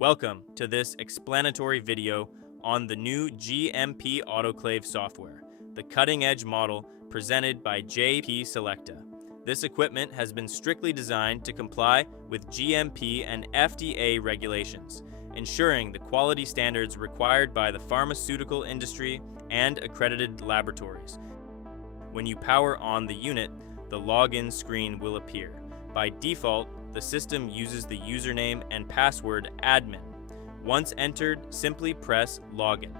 Welcome to this explanatory video on the new GMP autoclave software, the cutting-edge model presented by JP Selecta. This equipment has been strictly designed to comply with GMP and FDA regulations, ensuring the quality standards required by the pharmaceutical industry and accredited laboratories. When you power on the unit, the login screen will appear. By default, the system uses the username and password admin. Once entered, simply press login.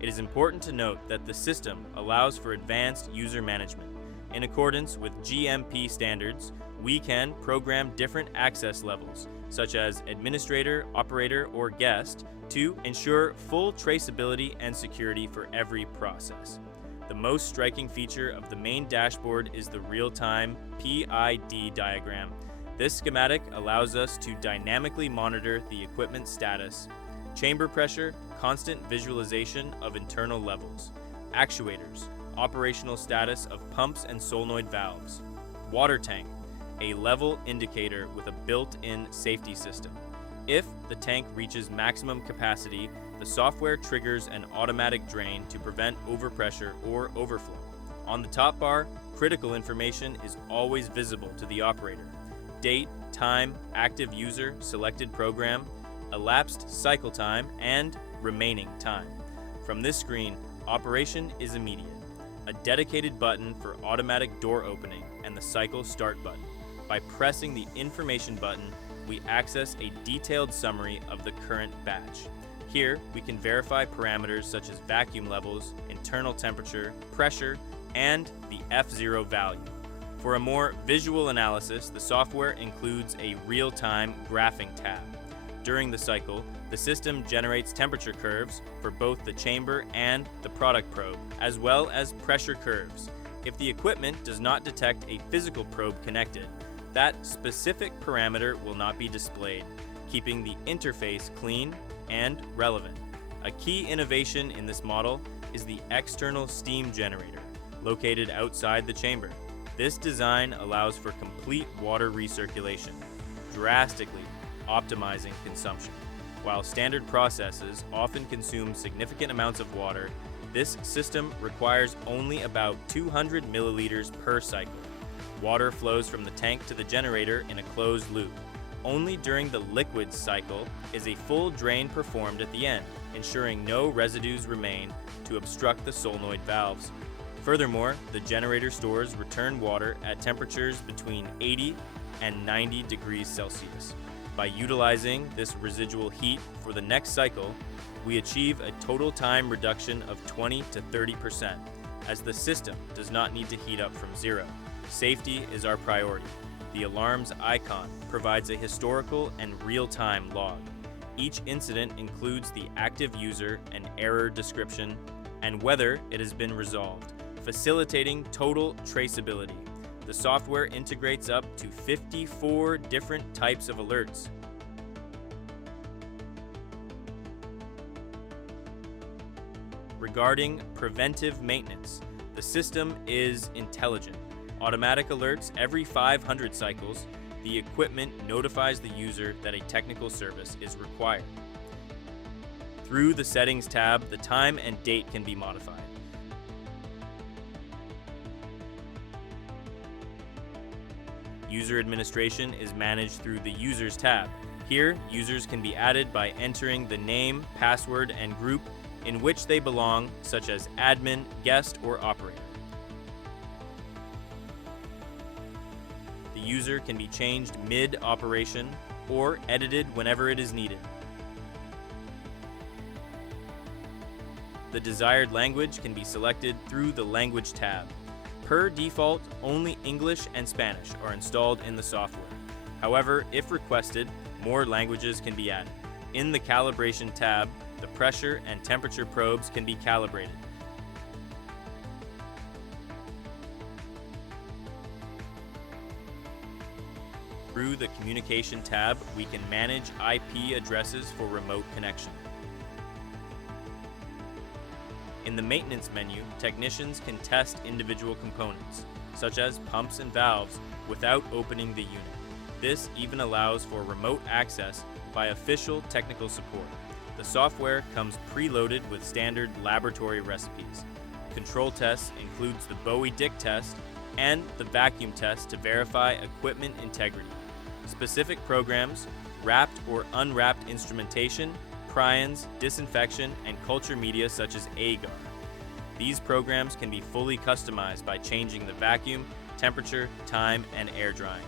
It is important to note that the system allows for advanced user management. In accordance with GMP standards, we can program different access levels, such as administrator, operator, or guest, to ensure full traceability and security for every process. The most striking feature of the main dashboard is the real-time PID diagram. This schematic allows us to dynamically monitor the equipment status, chamber pressure, constant visualization of internal levels, actuators, operational status of pumps and solenoid valves, water tank, a level indicator with a built-in safety system. If the tank reaches maximum capacity, the software triggers an automatic drain to prevent overpressure or overflow. On the top bar, critical information is always visible to the operator. Date, time, active user, selected program, elapsed cycle time, and remaining time. From this screen, operation is immediate. A dedicated button for automatic door opening and the cycle start button. By pressing the information button, we access a detailed summary of the current batch. Here, we can verify parameters such as vacuum levels, internal temperature, pressure, and the F0 value. For a more visual analysis, the software includes a real-time graphing tab. During the cycle, the system generates temperature curves for both the chamber and the product probe, as well as pressure curves. If the equipment does not detect a physical probe connected, that specific parameter will not be displayed, keeping the interface clean and relevant. A key innovation in this model is the external steam generator, located outside the chamber. This design allows for complete water recirculation, drastically optimizing consumption. While standard processes often consume significant amounts of water, this system requires only about 200 milliliters per cycle. Water flows from the tank to the generator in a closed loop. Only during the liquids cycle is a full drain performed at the end, ensuring no residues remain to obstruct the solenoid valves. Furthermore, the generator stores return water at temperatures between 80 and 90 degrees Celsius. By utilizing this residual heat for the next cycle, we achieve a total time reduction of 20 to 30%, as the system does not need to heat up from zero. Safety is our priority. The alarm's icon provides a historical and real-time log. Each incident includes the active user and error description and whether it has been resolved, facilitating total traceability. The software integrates up to 54 different types of alerts. Regarding preventive maintenance, the system is intelligent. Automatic alerts every 500 cycles. The equipment notifies the user that a technical service is required. Through the Settings tab, the time and date can be modified. User administration is managed through the Users tab. Here, users can be added by entering the name, password, and group in which they belong, such as admin, guest, or operator. The user can be changed mid-operation or edited whenever it is needed. The desired language can be selected through the Language tab. Per default, only English and Spanish are installed in the software. However, if requested, more languages can be added. In the Calibration tab, the pressure and temperature probes can be calibrated. Through the Communication tab, we can manage IP addresses for remote connection. In the Maintenance menu, technicians can test individual components, such as pumps and valves, without opening the unit. This even allows for remote access by official technical support. The software comes preloaded with standard laboratory recipes. Control tests includes the Bowie-Dick test and the vacuum test to verify equipment integrity. Specific programs, wrapped or unwrapped instrumentation, prions, disinfection, and culture media such as agar. These programs can be fully customized by changing the vacuum, temperature, time, and air drying.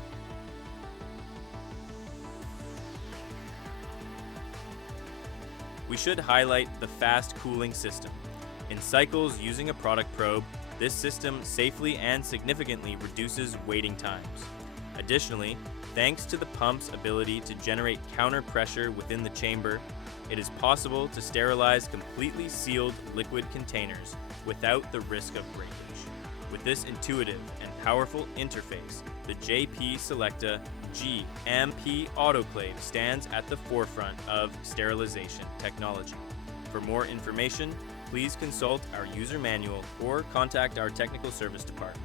We should highlight the fast cooling system. In cycles using a product probe, this system safely and significantly reduces waiting times. Additionally, thanks to the pump's ability to generate counter pressure within the chamber, it is possible to sterilize completely sealed liquid containers without the risk of breakage. With this intuitive and powerful interface, the JP Selecta GMP autoclave stands at the forefront of sterilization technology. For more information, please consult our user manual or contact our technical service department.